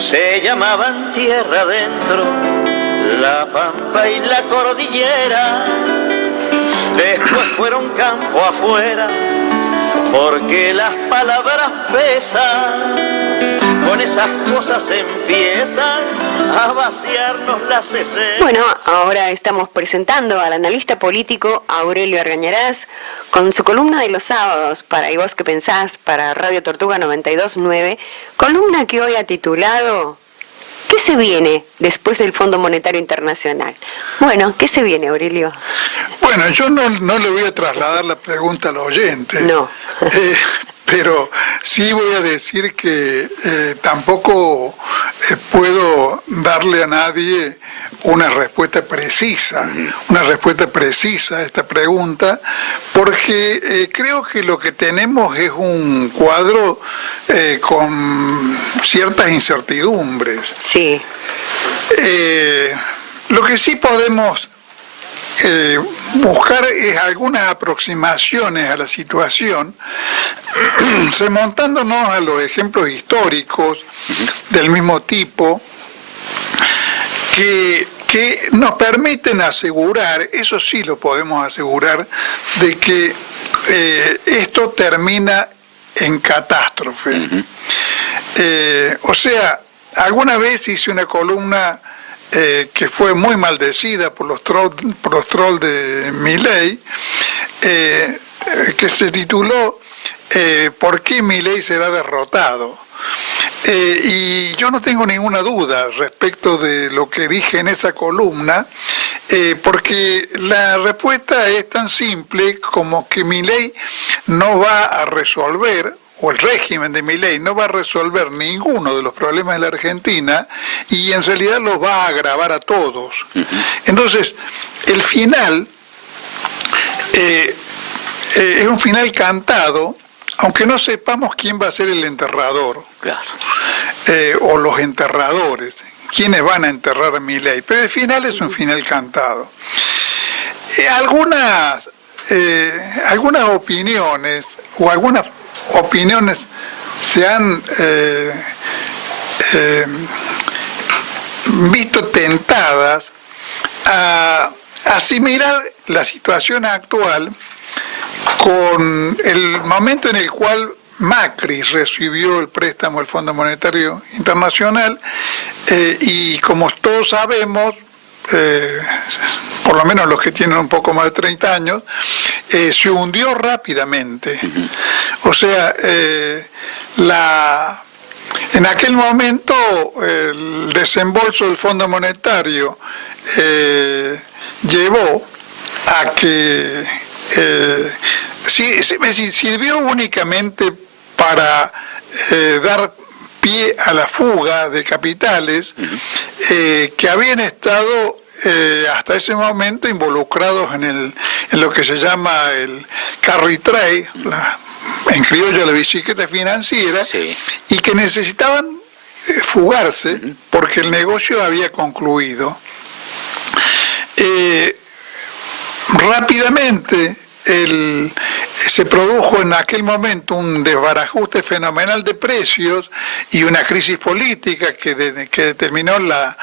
se llamaban tierra adentro, la pampa y la cordillera. Después fueron campo afuera, porque las palabras pesan. Con esas cosas empiezan a vaciarnos las heces. Bueno, ahora estamos presentando al analista político Aurelio Argañarás con su columna de los sábados para ¿Y vos qué pensás? Para Radio Tortuga 92.9, columna que hoy ha titulado ¿Qué se viene después del Fondo Monetario Internacional? Bueno, ¿qué se viene, Aurelio? Bueno, yo no le voy a trasladar la pregunta al oyente. No. Pero sí voy a decir que tampoco puedo darle a nadie una respuesta precisa a esta pregunta, porque creo que lo que tenemos es un cuadro con ciertas incertidumbres. Sí. Lo que sí podemos buscar es algunas aproximaciones a la situación, remontándonos a los ejemplos históricos del mismo tipo, que nos permiten asegurar, eso sí lo podemos asegurar, de que esto termina en catástrofe. O sea, alguna vez hice una columna que fue muy maldecida por los trolls de Milei, que se tituló ¿Por qué Milei será derrotado? Y yo no tengo ninguna duda respecto de lo que dije en esa columna, porque la respuesta es tan simple como que Milei no va a resolver, o el régimen de Milei no va a resolver ninguno de los problemas de la Argentina y en realidad los va a agravar a todos. Entonces, el final es un final cantado, aunque no sepamos quién va a ser el enterrador, claro, o los enterradores, quiénes van a enterrar a Milei, pero el final es un final cantado. Algunas opiniones o algunas opiniones se han visto tentadas a asimilar la situación actual con el momento en el cual Macri recibió el préstamo del Fondo Monetario Internacional y como todos sabemos, por lo menos los que tienen un poco más de 30 años, se hundió rápidamente. O sea, en aquel momento el desembolso del Fondo Monetario llevó a que sirvió únicamente para dar pie a la fuga de capitales que habían estado hasta ese momento involucrados en lo que se llama el carry trade, en criollo la bicicleta financiera, sí, y que necesitaban fugarse porque el negocio había concluido. Rápidamente se produjo en aquel momento un desbarajuste fenomenal de precios y una crisis política que determinó la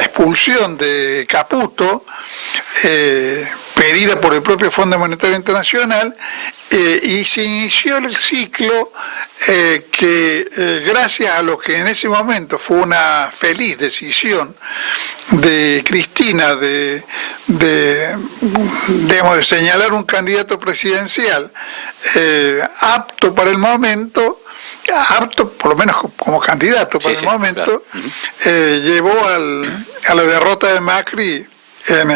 expulsión de Caputo, pedida por el propio Fondo Monetario Internacional, y se inició el ciclo que gracias a lo que en ese momento fue una feliz decisión de Cristina de señalar un candidato presidencial apto para el momento, apto por lo menos como candidato para el momento, claro. Llevó a la derrota de Macri en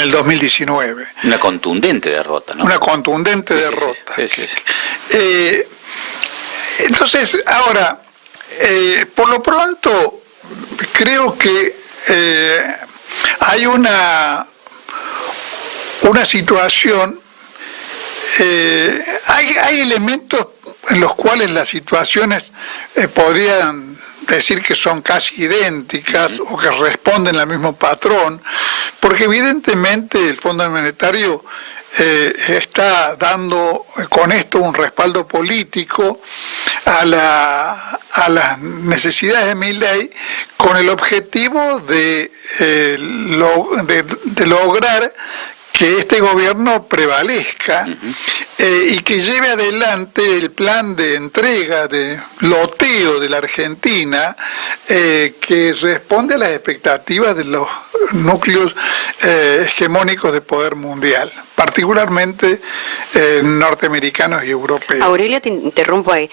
el 2019. Una contundente derrota, ¿no? Una contundente derrota. Sí. Entonces, ahora, por lo pronto, creo que hay una situación, hay elementos en los cuales las situaciones podrían decir que son casi idénticas o que responden al mismo patrón, porque evidentemente el Fondo Monetario está dando con esto un respaldo político a las necesidades de Milei, con el objetivo de lograr que este gobierno prevalezca y que lleve adelante el plan de entrega, de loteo de la Argentina, que responde a las expectativas de los núcleos hegemónicos de poder mundial, particularmente norteamericanos y europeos. Aurelio, te interrumpo ahí.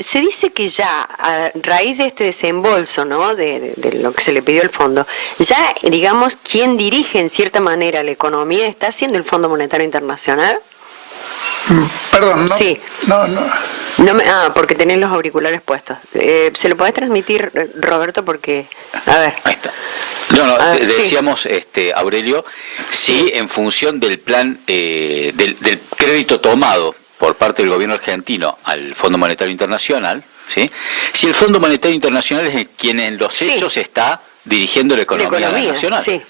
Se dice que ya a raíz de este desembolso, ¿no?, de lo que se le pidió al fondo, ya, digamos, quien dirige en cierta manera la economía está siendo el Fondo Monetario Internacional. Perdón, ¿no? Sí. No. Porque tenés los auriculares puestos. ¿Se lo podés transmitir, Roberto? Porque, a ver. Ahí está. Decíamos, sí. Aurelio, sí, en función del plan, del crédito tomado por parte del gobierno argentino al Fondo Monetario Internacional, ¿sí? Si el Fondo Monetario Internacional es quien en los hechos está dirigiendo la economía nacional. Sí.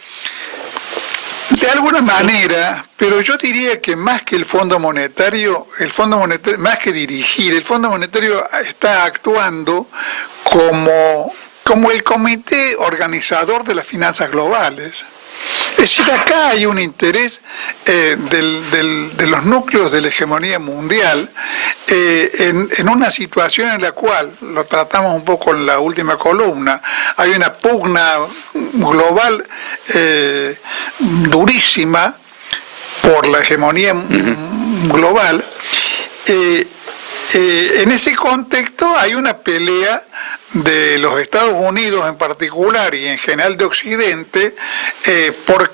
De alguna manera, pero yo diría que más que el Fondo Monetario, más que dirigir, el Fondo Monetario está actuando como el comité organizador de las finanzas globales. Es decir, acá hay un interés de los núcleos de la hegemonía mundial en una situación en la cual, lo tratamos un poco en la última columna, hay una pugna global durísima por la hegemonía global. En ese contexto hay una pelea de los Estados Unidos en particular y en general de Occidente por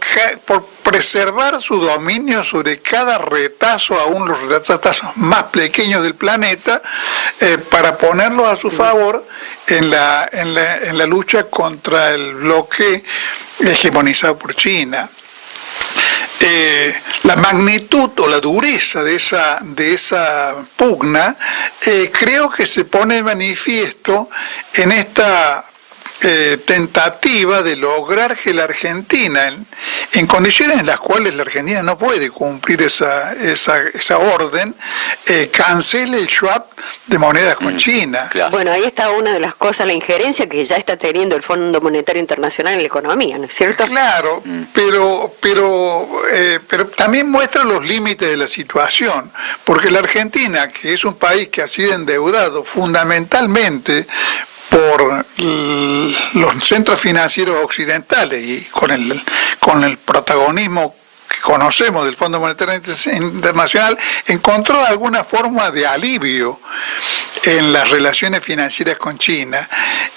preservar su dominio sobre cada retazo, aún los retazos más pequeños del planeta, para ponerlos a su favor en la lucha contra el bloque hegemonizado por China. La magnitud o la dureza de esa pugna creo que se pone de manifiesto en esta tentativa de lograr que la Argentina, en condiciones en las cuales la Argentina no puede cumplir esa orden, cancele el swap de monedas con China. Claro. Bueno, ahí está una de las cosas, la injerencia que ya está teniendo el Fondo Monetario Internacional en la economía, ¿no es cierto? Claro, pero también muestra los límites de la situación, porque la Argentina, que es un país que ha sido endeudado fundamentalmente por los centros financieros occidentales y con el protagonismo que conocemos del Fondo Monetario Internacional, encontró alguna forma de alivio en las relaciones financieras con China,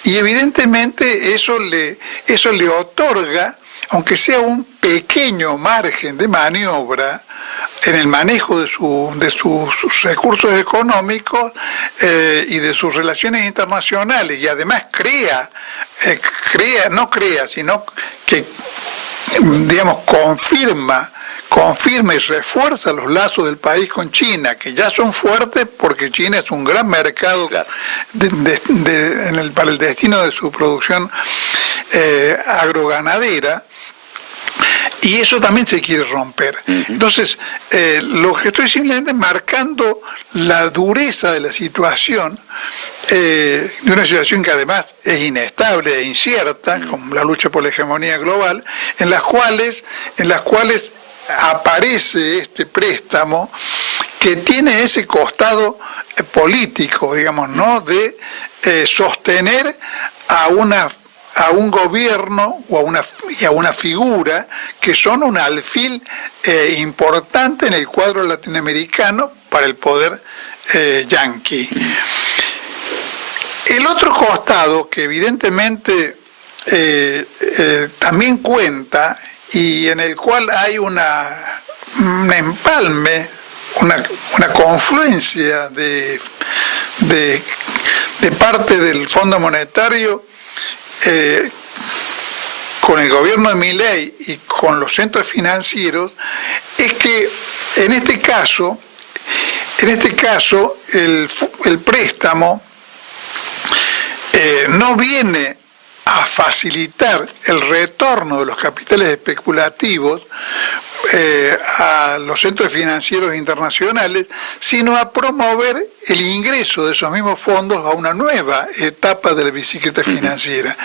y evidentemente eso le otorga, aunque sea un pequeño margen de maniobra en el manejo de sus recursos económicos y de sus relaciones internacionales, y además sino que, digamos, confirma y refuerza los lazos del país con China, que ya son fuertes porque China es un gran mercado, claro, para el destino de su producción agroganadera. Y eso también se quiere romper. Entonces, lo que estoy simplemente marcando la dureza de la situación, de una situación que además es inestable e incierta, como la lucha por la hegemonía global, en las cuales aparece este préstamo que tiene ese costado político, digamos, ¿no?, de sostener a un gobierno y a una figura que son un alfil importante en el cuadro latinoamericano para el poder yanqui. El otro costado, que evidentemente también cuenta, y en el cual hay un empalme, una confluencia de parte del Fondo Monetario con el gobierno de Milei y con los centros financieros, es que en este caso el préstamo no viene a facilitar el retorno de los capitales especulativos, a los centros financieros internacionales, sino a promover el ingreso de esos mismos fondos a una nueva etapa de la bicicleta financiera.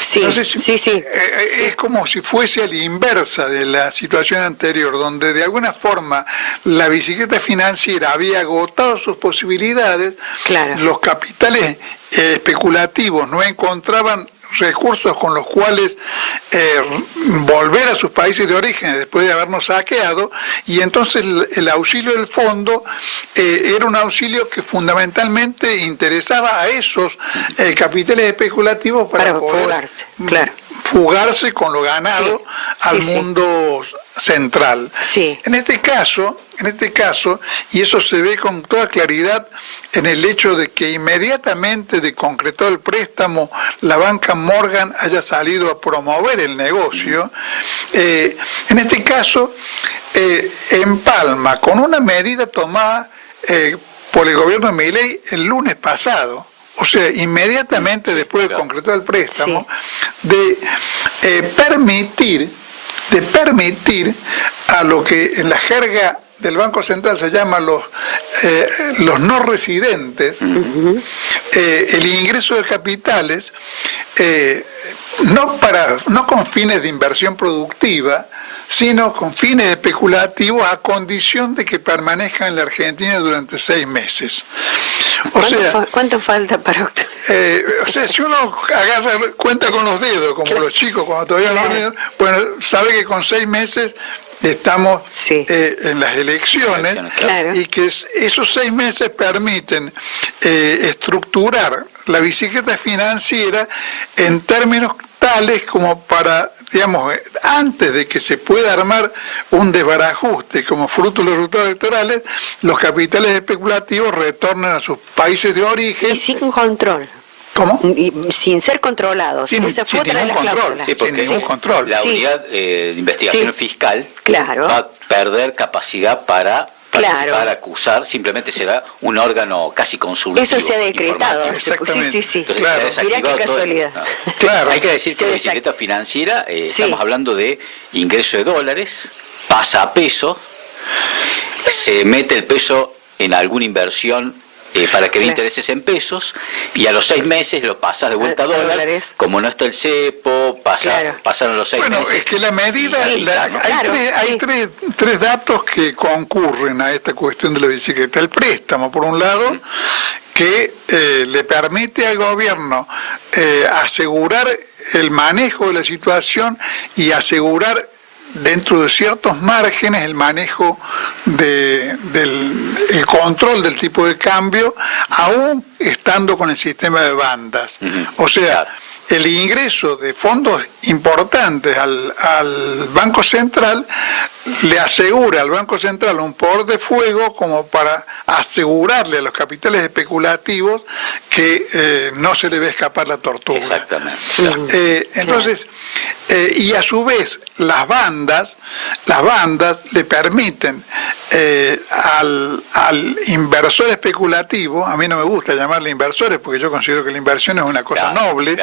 Sí, Entonces, sí. Es como si fuese a la inversa de la situación anterior, donde de alguna forma la bicicleta financiera había agotado sus posibilidades, Claro. los capitales especulativos no encontraban recursos con los cuales volver a sus países de origen después de habernos saqueado, y entonces el auxilio del fondo era un auxilio que fundamentalmente interesaba a esos capitales especulativos para poder fugarse, claro. fugarse con lo ganado al mundo central. Sí. En este caso, y eso se ve con toda claridad en el hecho de que inmediatamente de concretado el préstamo, la banca Morgan haya salido a promover el negocio, en este caso empalma con una medida tomada por el gobierno de Milei el lunes pasado. O sea, inmediatamente después de concretar el préstamo, de permitir a lo que en la jerga del Banco Central se llama los no residentes, el ingreso de capitales, no con fines de inversión productiva, sino con fines especulativos, a condición de que permanezcan en la Argentina durante 6 meses. ¿Cuánto falta para octubre? Si uno cuenta con los dedos, como los chicos cuando todavía no dedos, bueno, sabe que con 6 meses estamos en las elecciones, y que esos 6 meses permiten estructurar la bicicleta financiera en términos tales como para, digamos, antes de que se pueda armar un desbarajuste como fruto de los resultados electorales, los capitales especulativos retornan a sus países de origen. Y sin control. ¿Cómo? Y sin ser controlados. Sin Esa fue otra de las control. cláusulas. Sí, porque sin ningún control. la unidad de investigación fiscal Claro. va a perder capacidad para participar, acusar, simplemente será un órgano casi consultivo. Eso se ha decretado. Exactamente. Sí. Entonces, Claro. se ha desactivado Mirá qué todo casualidad. Claro. Hay que decir que Se la bicicleta financiera, estamos hablando de ingreso de dólares, pasa a peso, se mete el peso en alguna inversión para que dé intereses en pesos, y a los 6 meses lo pasas de vuelta a dólares. Como no está el cepo, pasaron los 6 meses. Bueno, es que la medida, hay tres datos que concurren a esta cuestión de la bicicleta. El préstamo, por un lado, que le permite al gobierno asegurar el manejo de la situación y asegurar dentro de ciertos márgenes el manejo el control del tipo de cambio, aún estando con el sistema de bandas. O sea, el ingreso de fondos importantes al Banco Central le asegura al Banco Central un poder de fuego como para asegurarle a los capitales especulativos que no se le va a escapar la tortuga. Exactamente. Entonces, y a su vez las bandas le permiten al inversor especulativo, a mí no me gusta llamarle inversores porque yo considero que la inversión es una cosa noble,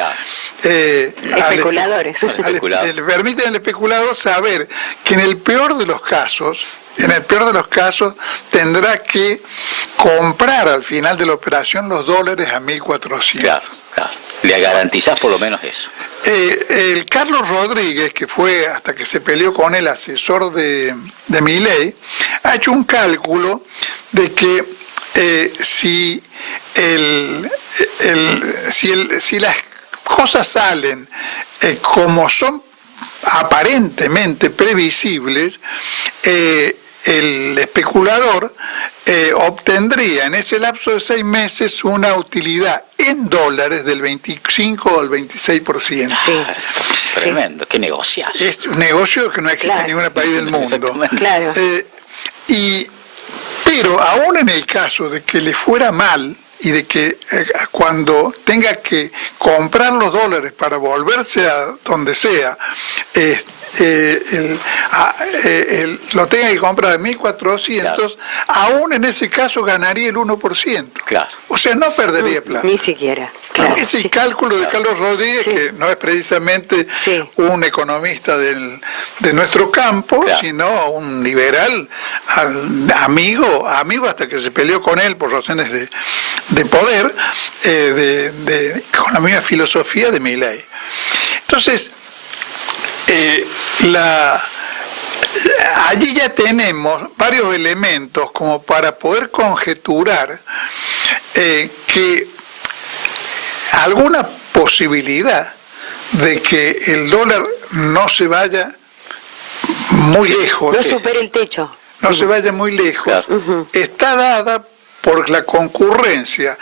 especuladores. Le permiten al especulador saber que en el peor de los casos tendrá que comprar al final de la operación los dólares a 1.400. Claro. Le garantizás por lo menos eso. El Carlos Rodríguez, que fue hasta que se peleó con el asesor de Milei, ha hecho un cálculo de que si las cosas salen como son aparentemente previsibles, el especulador obtendría en ese lapso de 6 meses una utilidad en dólares del 25 al 26%. Tremendo, qué negociazo. Es un negocio que no existe en ningún país del mundo. Claro. Pero aún en el caso de que le fuera mal y de que cuando tenga que comprar los dólares para volverse a donde sea, lo tenga que comprar a 1.400, Claro. aún en ese caso ganaría el 1%. Claro. O sea, no perdería plata. Ni siquiera, claro. Ese sí. cálculo de Carlos Rodríguez, Sí. que no es precisamente Sí. un economista de nuestro campo, Claro. sino un liberal, amigo hasta que se peleó con él por razones de poder, con la misma filosofía de Milei. Entonces, allí ya tenemos varios elementos como para poder conjeturar que alguna posibilidad de que el dólar no se vaya muy lejos, No supere el techo. no se vaya muy lejos, Claro. está dada por la concurrencia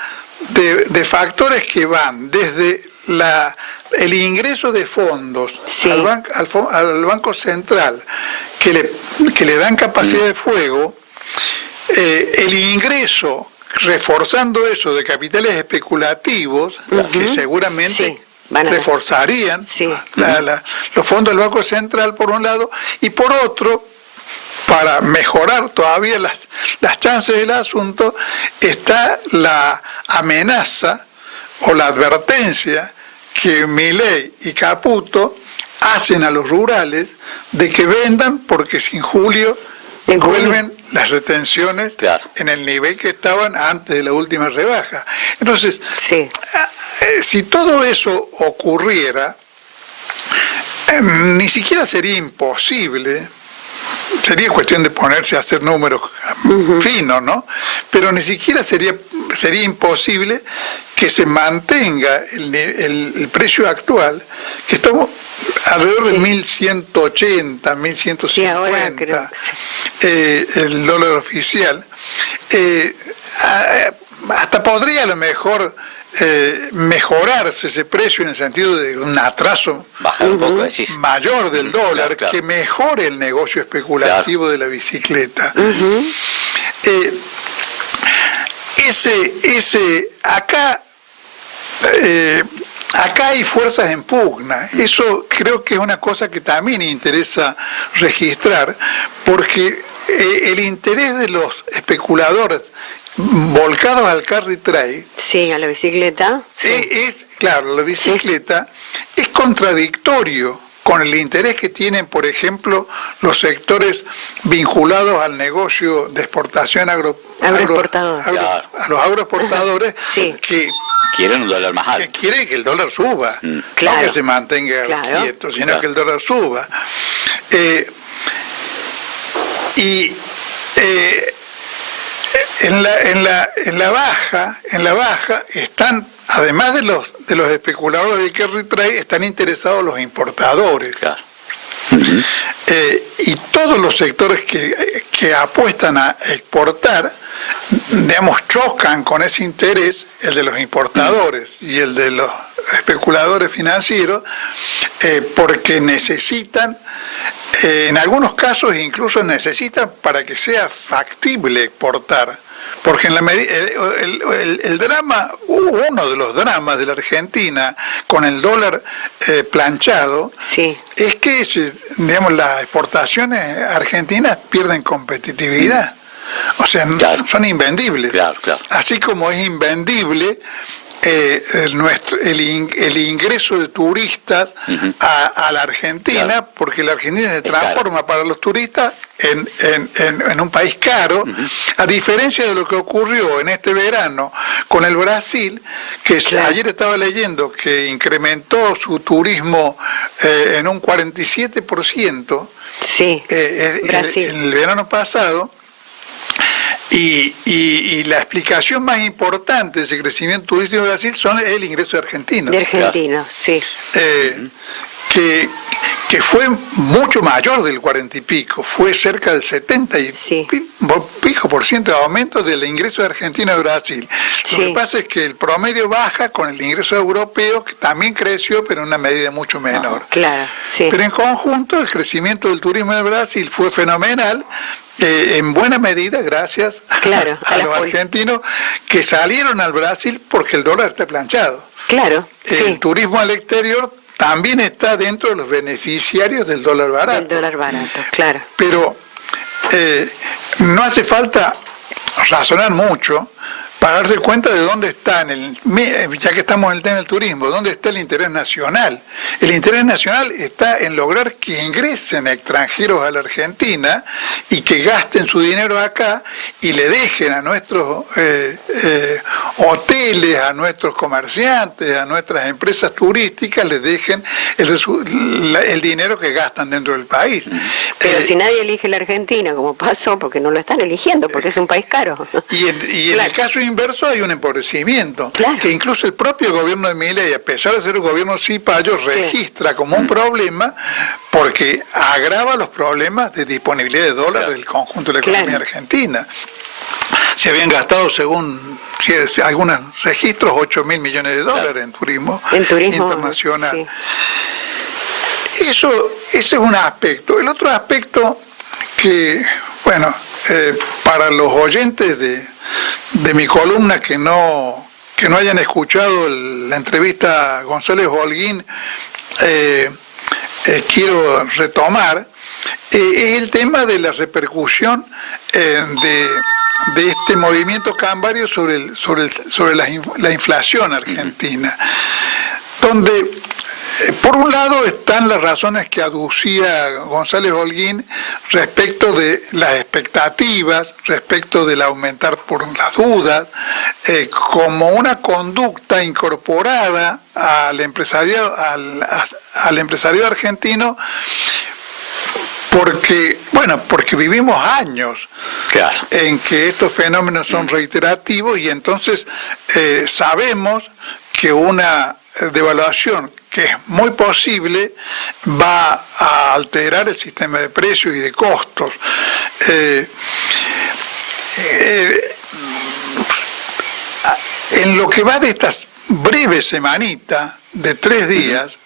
de factores que van desde el ingreso de fondos Sí. al Banco Central, que le dan capacidad de fuego, el ingreso, reforzando eso, de capitales especulativos, que seguramente Sí, van a- reforzarían Sí. los fondos del Banco Central por un lado, y por otro, para mejorar todavía las chances del asunto, está la amenaza o la advertencia que Milei y Caputo hacen a los rurales de que vendan, porque sin julio En julio. vuelven las retenciones Claro. en el nivel que estaban antes de la última rebaja. Entonces, Sí. si todo eso ocurriera, ni siquiera sería imposible, sería cuestión de ponerse a hacer números finos, ¿no? Pero ni siquiera sería imposible que se mantenga el precio actual, que estamos alrededor de Sí. 1.180, 1.150, Sí, ahora creo que sí. El dólar oficial. Hasta podría a lo mejor mejorarse ese precio en el sentido de un atraso Bajar un poco, decís. mayor del dólar, claro. que mejore el negocio especulativo de la bicicleta. Acá hay fuerzas en pugna. Eso creo que es una cosa que también interesa registrar, porque el interés de los especuladores volcados al carry trade Sí, a la bicicleta. Sí. claro, la bicicleta es contradictorio con el interés que tienen, por ejemplo, los sectores vinculados al negocio de exportación Agroexportador. Claro. a los agroexportadores, Sí. que Quieren un dólar más que alto. quiere que el dólar suba, no Claro. que se mantenga Claro. quieto, sino Claro. que el dólar suba. En la baja están, además de los especuladores del carry trade, están interesados los importadores. Claro. Y todos los sectores que apuestan a exportar, digamos, chocan con ese interés, el de los importadores y el de los especuladores financieros, porque necesitan, en algunos casos incluso necesitan para que sea factible exportar. Porque en la el drama, uno de los dramas de la Argentina con el dólar planchado, Sí. es que digamos, las exportaciones argentinas pierden competitividad. O sea, Claro. son invendibles. Claro, claro. Así como es invendible el ingreso de turistas a la Argentina, Claro. porque la Argentina se Es caro. transforma para los turistas en un país caro, a diferencia de lo que ocurrió en este verano con el Brasil, que Claro. ayer estaba leyendo que incrementó su turismo en un 47%. Sí. Brasil. En el verano pasado, y la explicación más importante de ese crecimiento turístico de Brasil es el ingreso de argentinos, De argentino, sí. que fue mucho mayor del 40 y pico, fue cerca del 70 y Sí. pico por ciento de aumento del ingreso de argentino de Brasil. Lo Sí. que pasa es que el promedio baja con el ingreso europeo, que también creció, pero en una medida mucho menor. Claro, sí. Pero en conjunto el crecimiento del turismo en Brasil fue fenomenal, en buena medida gracias Claro, a a la los argentinos que salieron al Brasil porque el dólar está planchado. Claro, El sí. turismo al exterior también está dentro de los beneficiarios del dólar barato. Del dólar barato, claro. Pero no hace falta razonar mucho para darse cuenta de dónde está, ya que estamos en el tema del turismo, dónde está el interés nacional. El interés nacional está en lograr que ingresen extranjeros a la Argentina y que gasten su dinero acá y le dejen a nuestros hoteles, a nuestros comerciantes, a nuestras empresas turísticas, les dejen el dinero que gastan dentro del país. Pero si nadie elige la Argentina, como pasó, porque no lo están eligiendo, porque es un país caro. Y en el caso inverso hay un empobrecimiento, claro, que incluso el propio gobierno de Milei, a pesar de ser un gobierno cipayo, registra como un problema porque agrava los problemas de disponibilidad de dólares del conjunto de la economía argentina. Se habían gastado, según algunos registros, 8.000 millones de dólares en turismo internacional. Sí. Ese es un aspecto. El otro aspecto que, bueno, para los oyentes de mi columna que no hayan escuchado la entrevista a González Holguín, quiero retomar, es el tema de la repercusión de este movimiento cambiario sobre la inflación argentina, donde por un lado están las razones que aducía González Holguín respecto de las expectativas, respecto del aumentar por las dudas, como una conducta incorporada al empresariado argentino, porque vivimos años en que estos fenómenos son reiterativos y entonces sabemos que una devaluación que es muy posible va a alterar el sistema de precios y de costos. En lo que va de estas breves semanitas de 3 días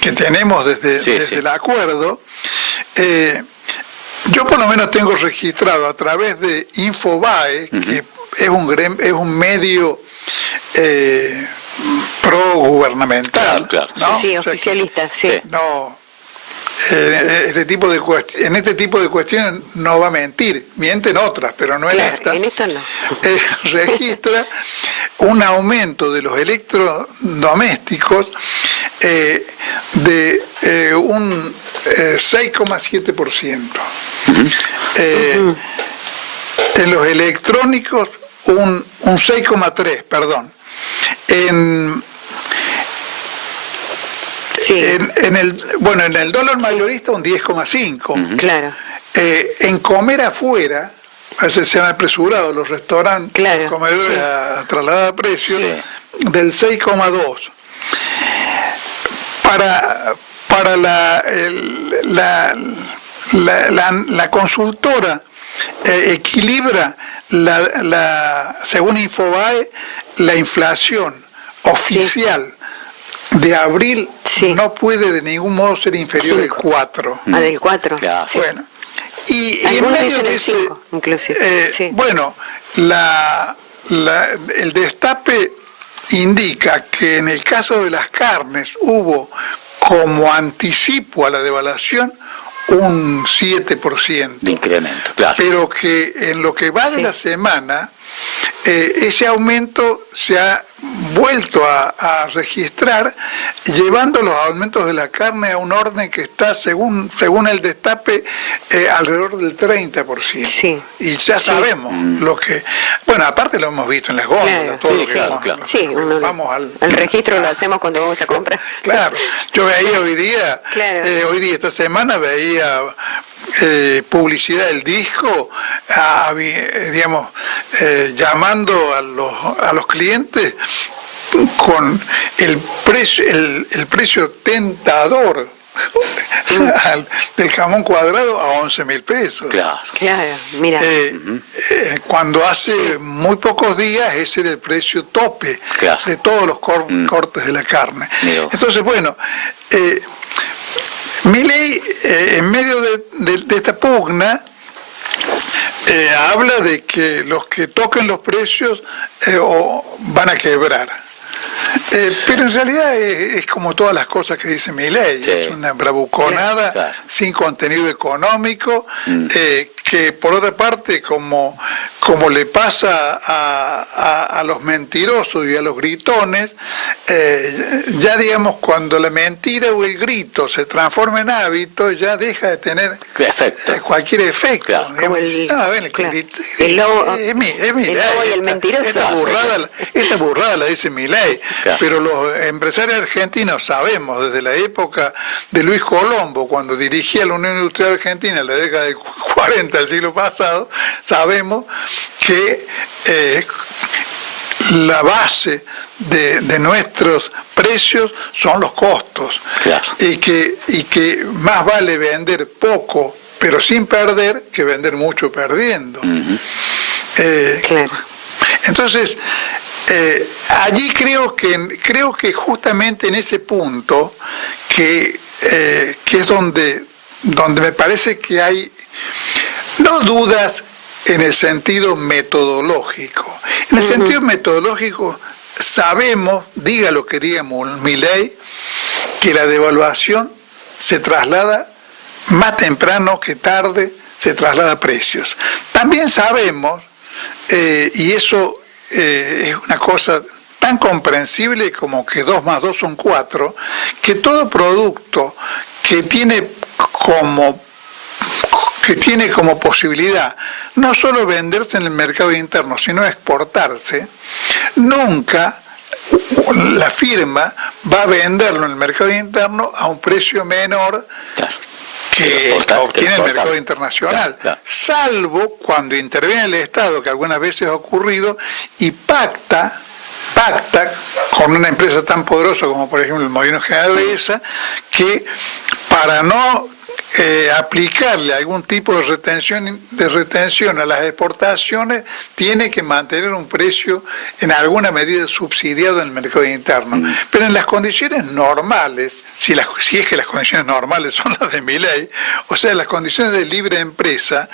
que tenemos desde el acuerdo, yo por lo menos tengo registrado a través de Infobae, que es un medio pro-gubernamental, ¿no? Sí, oficialista, sí. No, en este tipo de cuestiones no va a mentir, mienten otras, pero no en esta. En esto no. Registra un aumento de los electrodomésticos de un 6,7%. En los electrónicos un 6,3%, perdón. En el dólar mayorista un 10,5%. Claro. En comer afuera, a veces se han apresurado los restaurantes, los comedores a trasladar precios, del 6,2%. Para la consultora equilibra según Infobae, la inflación oficial de abril no puede de ningún modo ser inferior al 4. Del 4. Bueno, y en medio de ese, 5, inclusive. Bueno, el destape indica que en el caso de las carnes hubo como anticipo a la devaluación un 7% de incremento, pero que en lo que va de la semana ese aumento se ha vuelto a registrar, llevando los aumentos de la carne a un orden que está, según el destape, alrededor del 30%. Sí. Y ya sabemos lo que... Bueno, aparte lo hemos visto en las góndolas, todo lo que vamos el registro lo hacemos cuando vamos a comprar. Claro, yo veía hoy día, esta semana veía publicidad del disco, digamos, llamando a los clientes con el precio tentador del jamón cuadrado a 11.000 pesos. Claro, mira. Cuando hace muy pocos días ese era el precio tope de todos los cortes de la carne. Entonces, bueno, Milei, en medio de esta pugna, habla de que los que toquen los precios van a quebrar. Pero en realidad es como todas las cosas que dice Milei, Sí. es una bravuconada, Claro. sin contenido económico, que por otra parte, como le pasa a los mentirosos y a los gritones, ya digamos, cuando la mentira o el grito se transforma en hábito, ya deja de tener cualquier efecto. Claro. Como el lobo y el mentiroso. Esta burrada la dice Milei, Claro. pero los empresarios argentinos sabemos desde la época de Luis Colombo, cuando dirigía la Unión Industrial Argentina en la década del 40 del siglo pasado, sabemos que la base de nuestros precios son los costos. Claro. y que más vale vender poco pero sin perder que vender mucho perdiendo. Claro. Entonces, allí creo que justamente en ese punto que es donde me parece que hay no dudas en el sentido metodológico. En el sentido metodológico sabemos, diga lo que diga Milei, que la devaluación se traslada más temprano que tarde, se traslada a precios. También sabemos, y eso es una cosa tan comprensible como que 2 más 2 son 4, que todo producto que tiene como posibilidad no solo venderse en el mercado interno, sino exportarse, nunca la firma va a venderlo en el mercado interno a un precio menor que obtiene el mercado internacional, salvo cuando interviene el Estado, que algunas veces ha ocurrido, y pacta con una empresa tan poderosa como por ejemplo el Molino General Dehesa, que para no aplicarle algún tipo de retención a las exportaciones, tiene que mantener un precio en alguna medida subsidiado en el mercado interno. Pero en las condiciones normales, si es que las condiciones normales son las de Milei, o sea, las condiciones de libre empresa,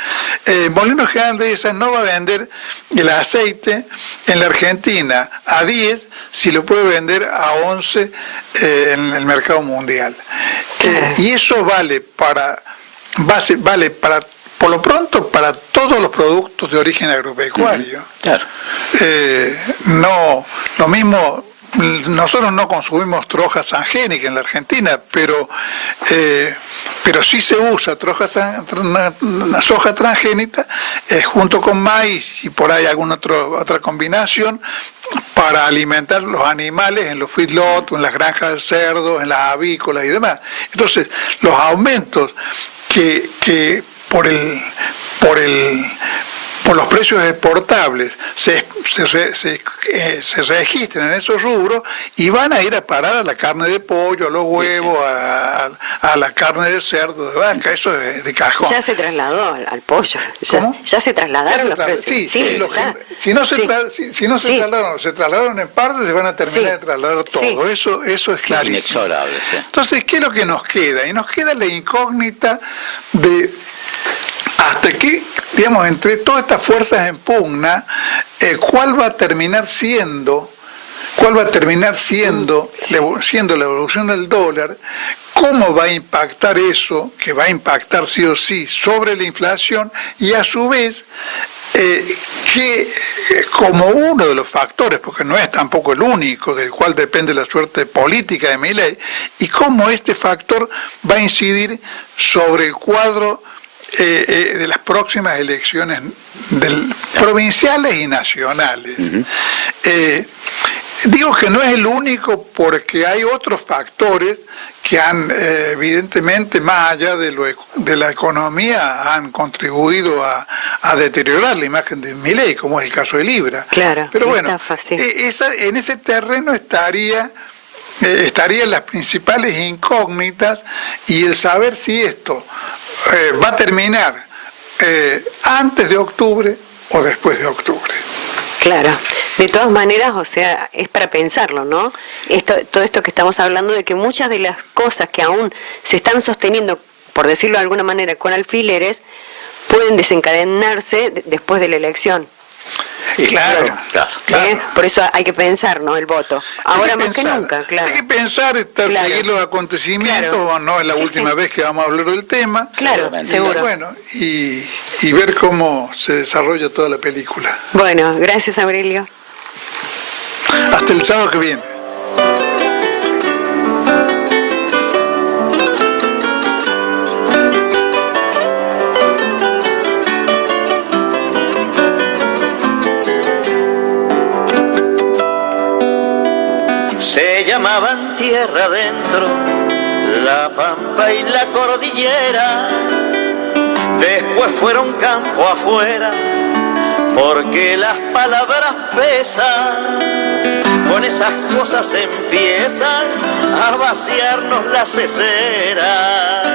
Molino General Dehesa no va a vender el aceite en la Argentina a 10 si lo puede vender a 11 en el mercado mundial. Y eso vale por lo pronto para todos los productos de origen agropecuario. Claro. No, lo mismo, nosotros no consumimos soja transgénica en la Argentina, pero sí se usa soja transgénica junto con maíz y por ahí alguna otra combinación para alimentar los animales en los feedlots, en las granjas de cerdo, en las avícolas y demás. Entonces, los aumentos que por los precios exportables se registran en esos rubros y van a ir a parar a la carne de pollo, a los huevos, a la carne de cerdo, de vaca, eso es de cajón. Ya se trasladó al pollo. ¿Cómo? Ya se trasladaron los precios. Si no se trasladaron en parte, se van a terminar de trasladar todo. Eso es clarísimo. Inexorable, sí. Entonces, ¿qué es lo que nos queda? Y nos queda la incógnita de hasta que, digamos, entre todas estas fuerzas en pugna, ¿cuál va a terminar siendo la evolución del dólar? ¿Cómo va a impactar eso, que va a impactar sí o sí sobre la inflación? Y a su vez, que como uno de los factores, porque no es tampoco el único del cual depende la suerte política de Milei, y cómo este factor va a incidir sobre el cuadro de las próximas elecciones provinciales y nacionales. Digo que no es el único porque hay otros factores que han, evidentemente, más allá de la economía, han contribuido a deteriorar la imagen de Milei, como es el caso de Libra. Claro, pero bueno, en ese terreno estarían las principales incógnitas y el saber si esto va a terminar antes de octubre o después de octubre. Claro, de todas maneras, o sea, es para pensarlo, ¿no? Todo esto que estamos hablando de que muchas de las cosas que aún se están sosteniendo, por decirlo de alguna manera, con alfileres, pueden desencadenarse después de la elección. Claro. Por eso hay que pensar, ¿no? El voto. Ahora Hay que más que pensar, nunca, claro. Hay que pensar, Claro. seguir los acontecimientos, Claro. no es la Sí, última sí. vez que vamos a hablar del tema. Claro, Seguramente. seguro. Bueno, y ver cómo se desarrolla toda la película. Bueno, gracias, Aurelio. Hasta el sábado que viene. Se llamaban tierra adentro, la pampa y la cordillera. Después fueron campo afuera, porque las palabras pesan. Con esas cosas empiezan a vaciarnos las ceceras.